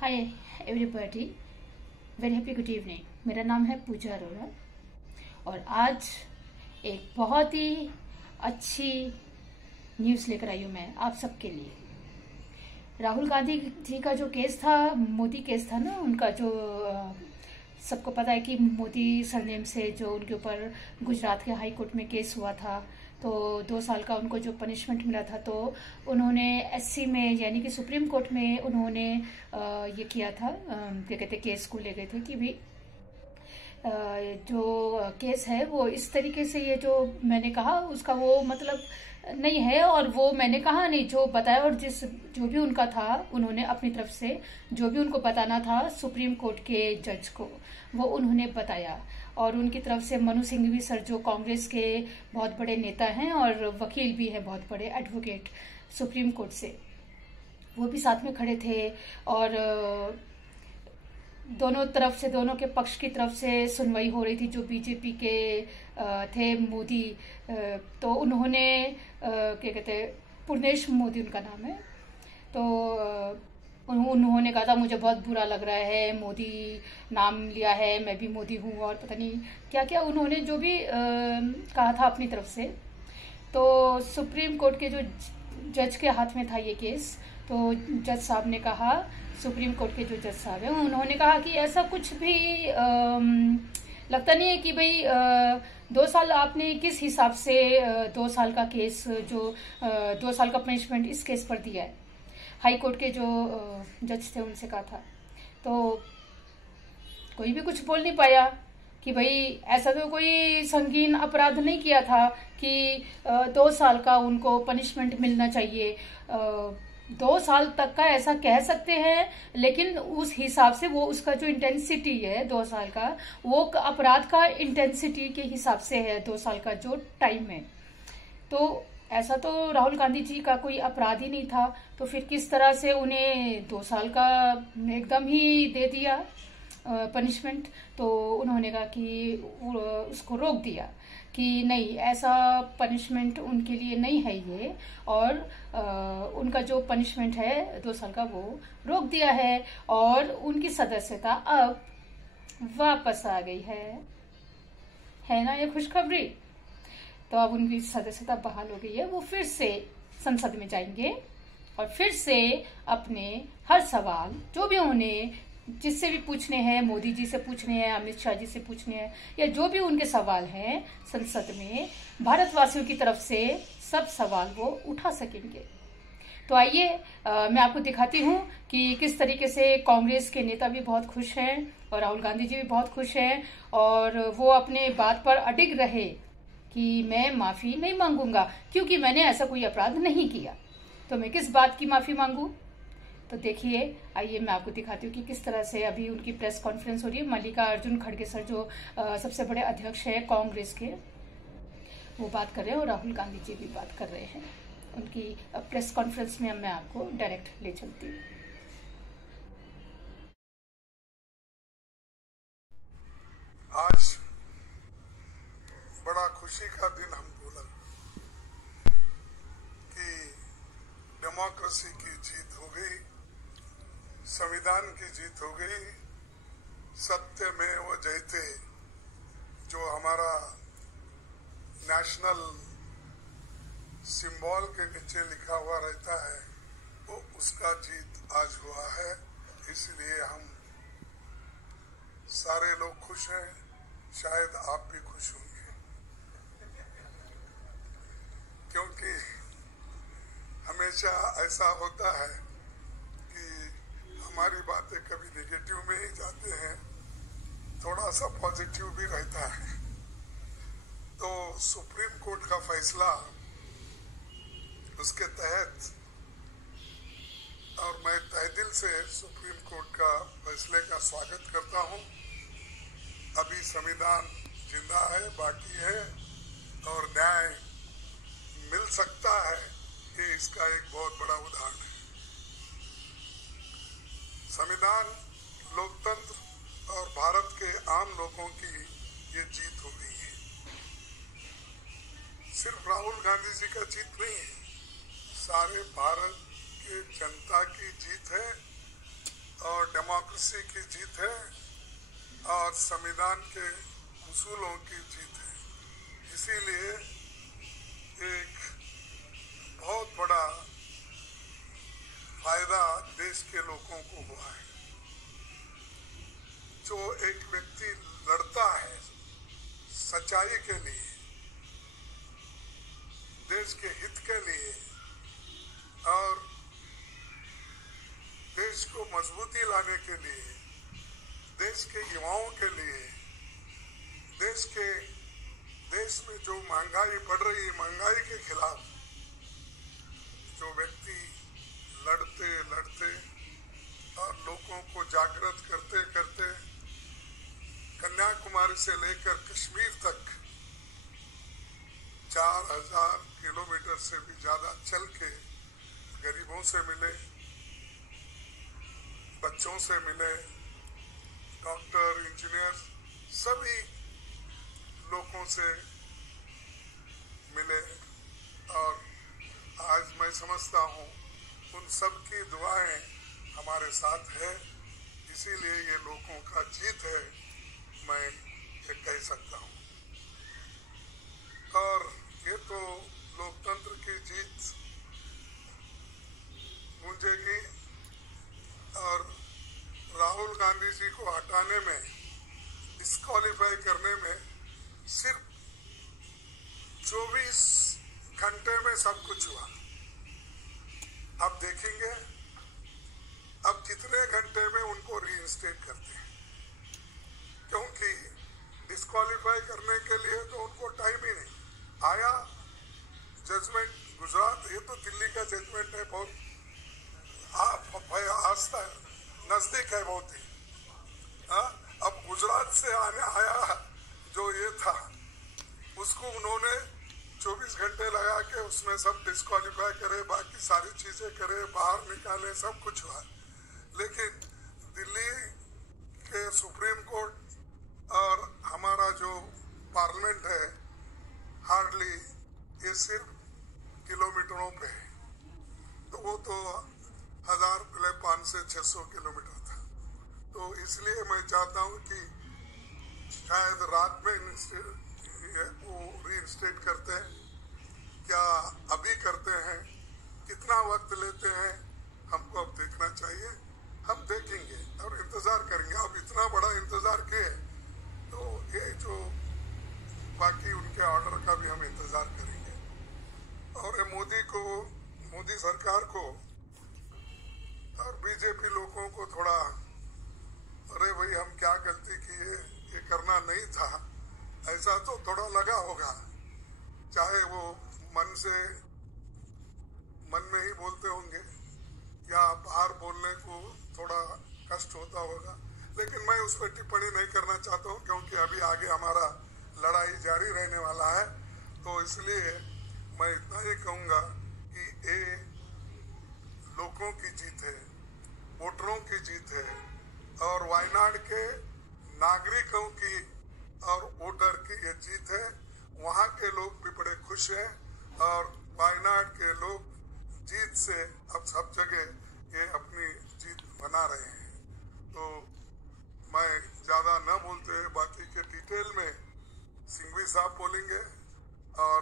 Hi everybody, very happy good evening. मेरा नाम है पूजा अरोड़ा और आज एक बहुत ही अच्छी न्यूज़ लेकर आई हूँ मैं आप सबके लिए। राहुल गांधी जी का जो केस था, मोदी केस था ना, उनका जो सबको पता है कि मोदी सरनेम से जो उनके ऊपर गुजरात के हाई कोर्ट में केस हुआ था, तो 2 साल का उनको जो पनिशमेंट मिला था, तो उन्होंने एससी में यानी कि सुप्रीम कोर्ट में उन्होंने ये किया था, क्या कहते, केस को ले गए थे कि भी जो केस है वो इस तरीके से, ये जो मैंने कहा उसका वो मतलब नहीं है, और वो मैंने कहा नहीं, जो बताया और जो भी उनका था, उन्होंने अपनी तरफ से जो भी उनको बताना था सुप्रीम कोर्ट के जज को, वो उन्होंने बताया। और उनकी तरफ से मनु सिंघवी सर, जो कांग्रेस के बहुत बड़े नेता हैं और वकील भी हैं, बहुत बड़े एडवोकेट सुप्रीम कोर्ट से, वो भी साथ में खड़े थे। और दोनों तरफ से, दोनों के पक्ष की तरफ से सुनवाई हो रही थी। जो बीजेपी के थे मोदी, तो उन्होंने क्या कहते, पूर्णेश मोदी उनका नाम है, तो उन्होंने कहा था मुझे बहुत बुरा लग रहा है, मोदी नाम लिया है, मैं भी मोदी हूँ, और पता नहीं क्या क्या उन्होंने जो भी कहा था अपनी तरफ से। तो सुप्रीम कोर्ट के जो जज के हाथ में था ये केस, तो जज साहब ने कहा, सुप्रीम कोर्ट के जो जज साहब हैं उन्होंने कहा कि ऐसा कुछ भी लगता नहीं है कि भाई 2 साल आपने किस हिसाब से 2 साल का केस, जो 2 साल का पनिशमेंट इस केस पर दिया है। हाई कोर्ट के जो जज थे उनसे कहा था, तो कोई भी कुछ बोल नहीं पाया कि भाई ऐसा तो कोई संगीन अपराध नहीं किया था कि 2 साल का उनको पनिशमेंट मिलना चाहिए। 2 साल तक का ऐसा कह सकते हैं, लेकिन उस हिसाब से वो उसका जो इंटेंसिटी है 2 साल का, वो अपराध का इंटेंसिटी के हिसाब से है 2 साल का जो टाइम है। तो ऐसा तो राहुल गांधी जी का कोई अपराध ही नहीं था, तो फिर किस तरह से उन्हें 2 साल का एकदम ही दे दिया पनिशमेंट। तो उन्होंने कहा कि उसको रोक दिया कि नहीं, ऐसा पनिशमेंट उनके लिए नहीं है ये, और उनका जो पनिशमेंट है 2 साल का वो रोक दिया है, और उनकी सदस्यता अब वापस आ गई है ना ये खुशखबरी। तो अब उनकी सदस्यता बहाल हो गई है, वो फिर से संसद में जाएंगे और फिर से अपने हर सवाल जो भी उन्हें जिससे भी पूछने हैं, मोदी जी से पूछने हैं, अमित शाह जी से पूछने हैं, या जो भी उनके सवाल हैं संसद में, भारतवासियों की तरफ से सब सवाल वो उठा सकेंगे। तो आइए मैं आपको दिखाती हूँ कि किस तरीके से कांग्रेस के नेता भी बहुत खुश हैं और राहुल गांधी जी भी बहुत खुश हैं, और वो अपने बात पर अडिग रहे कि मैं माफी नहीं मांगूंगा क्योंकि मैंने ऐसा कोई अपराध नहीं किया, तो मैं किस बात की माफी मांगू। तो देखिए, आइए मैं आपको दिखाती हूँ कि किस तरह से अभी उनकी प्रेस कॉन्फ्रेंस हो रही है। मल्लिकार्जुन खड़गे सर, जो सबसे बड़े अध्यक्ष है कांग्रेस के, वो बात कर रहे हैं और राहुल गांधी जी भी बात कर रहे हैं। उनकी प्रेस कॉन्फ्रेंस में मैं आपको डायरेक्ट ले चलती हूँ। आज बड़ा खुशी का दिन हम बोला कि डेमोक्रेसी की जीत हो गई, संविधान की जीत हो गई, सत्य में वो जयते, जो हमारा नेशनल सिंबल के नीचे लिखा हुआ रहता है, वो उसका जीत आज हुआ है। इसलिए हम सारे लोग खुश हैं, शायद आप भी खुश होंगे, क्योंकि हमेशा ऐसा होता है कि हमारी बातें कभी नेगेटिव में ही जाते हैं, थोड़ा सा पॉजिटिव भी रहता है। तो सुप्रीम कोर्ट का फैसला, उसके तहत, और मैं तहे दिल से सुप्रीम कोर्ट का फैसले का स्वागत करता हूं। अभी संविधान जिंदा है, बाकी है, और न्याय मिल सकता है, ये इसका एक बहुत बड़ा उदाहरण है। संविधान, लोकतंत्र और भारत के आम लोगों की ये जीत हो गई है। सिर्फ राहुल गांधी जी का जीत नहीं है, सारे भारत की जनता की जीत है। और डेमोक्रेसी की जीत है और संविधान के उसूलों की जीत है। इसीलिए एक बहुत बड़ा फायदा देश के लोगों को हुआ है। जो एक व्यक्ति लड़ता है सच्चाई के लिए, देश के हित के लिए और देश को मजबूती लाने के लिए, देश के युवाओं के लिए, देश में जो महंगाई बढ़ रही है, महंगाई के खिलाफ जो व्यक्ति लड़ते लड़ते और लोगों को जागृत करते करते कन्याकुमारी से लेकर कश्मीर तक 4000 किलोमीटर से भी ज्यादा चल के गरीबों से मिले, बच्चों से मिले, डॉक्टर, इंजीनियर, सभी लोगों से मिले। और आज मैं समझता हूँ उन सब की दुआएं हमारे साथ है, इसीलिए ये लोगों का जीत है, मैं ये कह सकता हूँ। और ये तो लोकतंत्र की जीत गूंजेगी और राहुल गांधी जी को हटाने में, डिस्क्वालीफाई करने में सिर्फ 24 घंटे में सब कुछ हुआ। अब देखेंगे अब कितने घंटे में उनको रीइंस्टेट करते हैं, क्योंकि डिस्क्वालीफाई करने के लिए तो उनको टाइम ही नहीं आया। जजमेंट गुजरात, ये तो दिल्ली का जजमेंट है, बहुत आस्था नजदीक है बहुत ही। अब गुजरात से आने आया जो ये था, उसको उन्होंने 24 घंटे लगा के उसमें सब डिस्क्वालीफाई करे, बाकी सारी चीजें करे, बाहर निकाले, सब कुछ हुआ। लेकिन दिल्ली के सुप्रीम कोर्ट और हमारा जो पार्लियामेंट है, हार्डली ये सिर्फ किलोमीटरों पे है, तो वो तो 1000 पहले 500 से 600 किलोमीटर था। तो इसलिए मैं चाहता हूँ कि शायद रात में वो रीइंस्टेट करते हैं, क्या अभी करते हैं, कितना वक्त लेते हैं, हमको अब देखना चाहिए। हम देखेंगे और इंतजार करेंगे। अब इतना बड़ा इंतजार किए तो ये जो बाकी उनके ऑर्डर का भी हम इंतजार करेंगे। और मोदी सरकार को और बीजेपी लोगों को थोड़ा, अरे भाई हम क्या गलती किए, ये करना नहीं था, ऐसा तो थोड़ा लगा होगा। चाहे वो मन में ही बोलते होंगे या बाहर बोलने को थोड़ा कष्ट होता होगा, लेकिन मैं उस पर टिप्पणी नहीं करना चाहता हूँ, क्योंकि अभी आगे हमारा लड़ाई जारी रहने वाला है। तो इसलिए मैं इतना ही कहूँगा कि ये लोगों की जीत है, वोटरों की जीत है और वायनाड के नागरिकों की और वोटर की ये जीत है। वहाँ के लोग भी बड़े खुश हैं और वायनाड के लोग जीत से अब सब जगह ये अपनी जीत बना रहे हैं। तो मैं ज़्यादा न बोलते, बाकी के डिटेल में सिंघवी साहब बोलेंगे और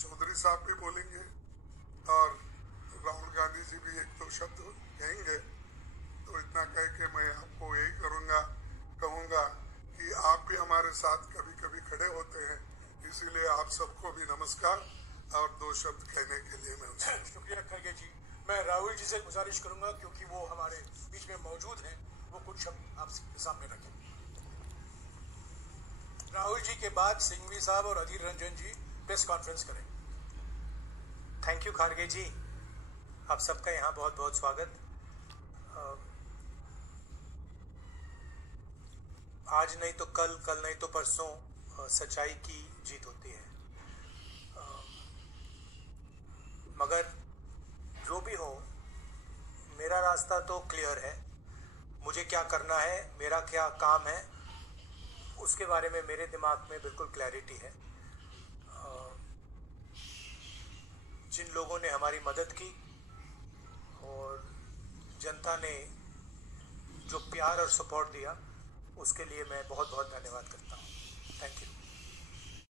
चौधरी साहब भी बोलेंगे और राहुल गांधी जी भी एक दो शब्द कहेंगे। तो इतना कह के मैं आपको यही कहूँगा कि आप भी हमारे साथ कभी कभी खड़े होते हैं, इसीलिए आप सबको भी नमस्कार और दो शब्द कहने के लिए मैं शुक्रिया खड़गे जी। मैं राहुल जी से गुजारिश करूंगा, क्योंकि वो हमारे बीच में मौजूद हैं, वो कुछ शब्द आपके सामने रखें। राहुल जी के बाद सिंघवी साहब और अधीर रंजन जी प्रेस कॉन्फ्रेंस करें। थैंक यू खारगे जी, आप सबका यहाँ बहुत बहुत स्वागत। आज नहीं तो कल, कल नहीं तो परसों सच्चाई की जीत होती है। मगर जो भी हो, मेरा रास्ता तो क्लियर है। मुझे क्या करना है, मेरा क्या काम है, उसके बारे में मेरे दिमाग में बिल्कुल क्लैरिटी है। जिन लोगों ने हमारी मदद की और जनता ने जो प्यार और सपोर्ट दिया उसके लिए मैं बहुत बहुत धन्यवाद करता हूँ। Thank you.